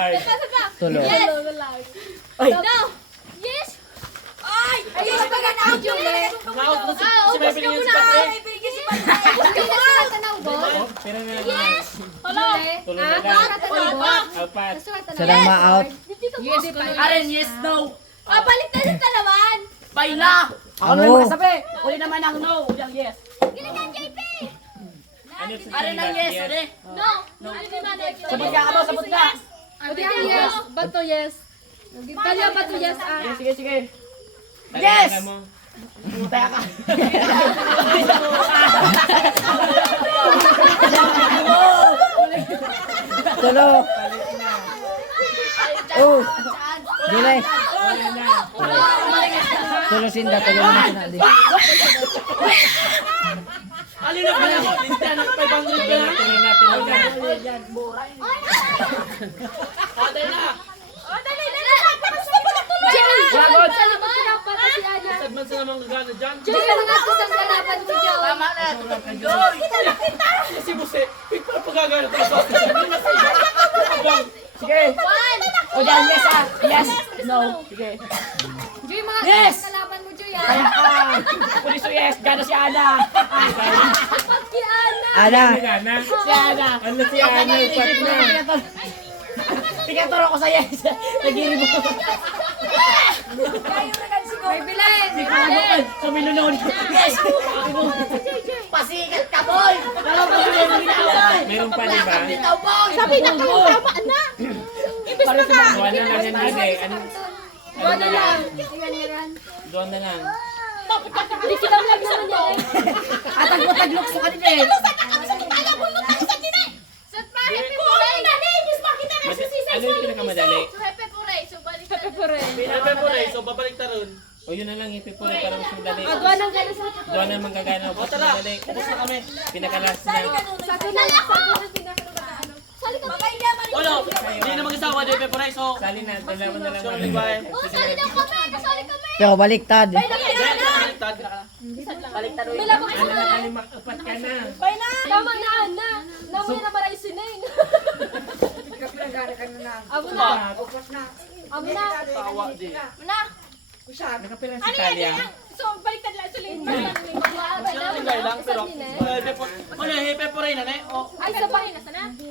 Hard. Tulo. Yes. Ay. No. Yes. Ay. Yes. Pag-out yung Naut mo si may pinigyan si Patrick. Pero na lang. Yes. Hello. Tulo na lang. Apat. Isa lang ma-out. Yes. Aren, yes, no. Balik na sa talawan. Baila. Ako na Oo. yung magsabi. Uli naman ang no, uli ang yes. Ginagan JP. Ano si Aren ang yes, uli. No. Ano ni Manay? Sabot ka ka ba, sabot ka. Adi ang yes, bato yes. Kalya bato yes Sige, sige, sige. Yes! Yes! Putaya ka. Tulo. Oh. Dili. Tulo sinda, tulo na sinali. Alin na pala ako? Linda ng 500 ka na. Tulo na. Atay na. Dali. Gusto mo na tuloy. Jagod. Sagman sa namang gagana dyan. Tama na. Joy. Si Buse, wait para pagagana tayo sa Sige. O dyan, yes ah. Yes. No. Sige. Joy, mga Yes! kalaban mo, Joy, Kaya ka. Puliso yes. Gana si Ana. Ana. Si Ana. Ano si Ana? Upat na. Pinaturo ko sa yes. Nagiri mo. May bilay. Suminunod. Yes. Pasikat ka, boy. Alam mo yun yung ginawa. Meron pa, di ba? Bitaw, boy. Sabi na kayo tama na. Para sa Duwa na lang yan, ate. Ano na lang? Duwa na lang. Hindi sila lang naman yan. Atag-taglok sa kanila eh. Lusan na kami sa kitala. Bulong na sa dinay. Sat pa, happy puray. Dali, Diyos makita na sa sisay. Ano yung pinakamadali? Happy puray. So, balik na. Pure. So babalik ta ron. O yun na lang, ipipure para mas madali. Adwa ng gano'n sa Duwa na manggagana. O tara, ubos na kami. Pinakalas na. sa akin. Sali ka. Bakay niya, mali. Wala. Hindi na mag-asawa. Di pa pala. So, Sali na, dalawa na lang. Oh, sali na kami. Kasali kami. Pero baliktad. baliktad rin. Wala ba kayo Ano na, lima, apat ka na. Tama na, Ana. Namoy na maray sineng. Amo na. Amo na. Tawa di. Na. Nakapila si Ano yan? Talia. So, baliktad lang. Sulit. Lingay lang pero. Wala, hepe po rin na eh. Oh. Ay, sabay.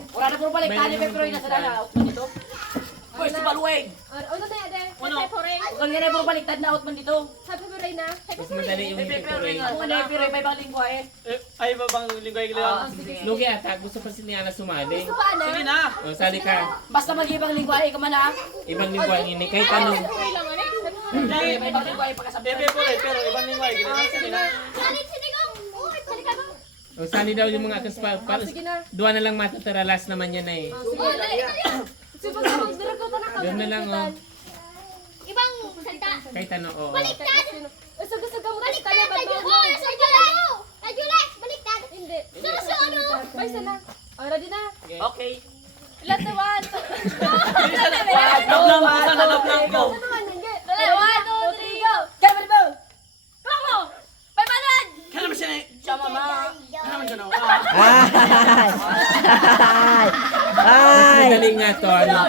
Wala na puro baliktad. Hepe po rin na sa dala. Dito. Pwede si Baluweg. Ano na yan, Ade? Ano? Kung yan ay puro baliktad na out man dito. Happy Pure na. Mas madali yung Hepe po ipipure. rin. Wala, pero may ibang lingwa eh. Ay, babang lingay Ah, Lugi ata, gusto pa si Niana sumali. Gusto pa, Ana? Sige na. O, sali ka. Basta mag-ibang lingwa eh. Kamana. Ibang lingwa ini. Kahit tanong. May ibang lingwa eh. Pagkasabi. Hepe po rin, pero ibang lingay. Sige na. Salit, sinigang. Oh, sali ka. O, sali daw yung mga akas pa. Sige na. Duwa na lang matatira. Last naman yan na eh. Sige, pag-dira ko na Doon na lang, oh. Ibang salita. Kahit ano, oo. Baliktad. Gusto mo kasi Baliktad. kaya ba? Sa July. Sa July. Baliktad. Hindi. Sa ano? Bye, sana. Oh, ready na. Okay. Ilan na one? Love lang po sana. Love lang po. Ano naman, hindi. Dali, 1, 2, 3, go. Kaya ba ba? Bravo. 500. Kaya naman siya na eh. Siya mama. Kaya naman siya na. Ay. Ay. Madali nga to, ano.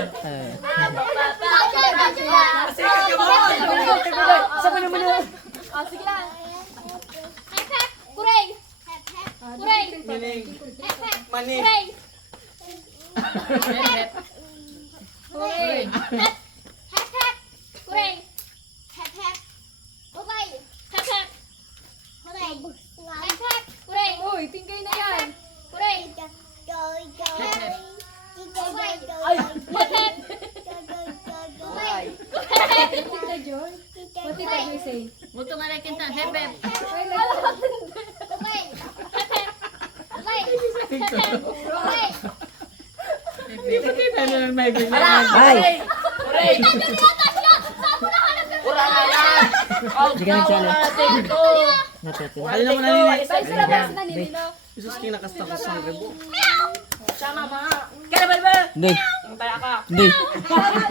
Kasi kaya mo. Sabi naman na. Oh, sige na. Hep, hep. Kuray. Kuray. Mining. Hep, hep. Mani. Kuray. Okay. Hep, hep. Kuray. Hep, hep. Kuray. Hep, hep. Kuray. Hep, hep. Kuray. Uy, tingkay na yan. Kuray. Ay. Hep, hep. Kuray. Tita Joy. What did I say? Muto nga na kinta. Hep, hep. Wait, Kuray. Hep, hep. Kuray. Hep, hep. Kuray. Kita na lang may bilhin. Ay. Uray. Ura na yan. Hindi ka nagsali. Dito. Natutuwa. Ano naman nalinis? bye, sa labas na nilino. Isus, kinakasta ko sa rebo. Siya mama. Kaya ba ba? Hindi. Ang taya ka. Hindi.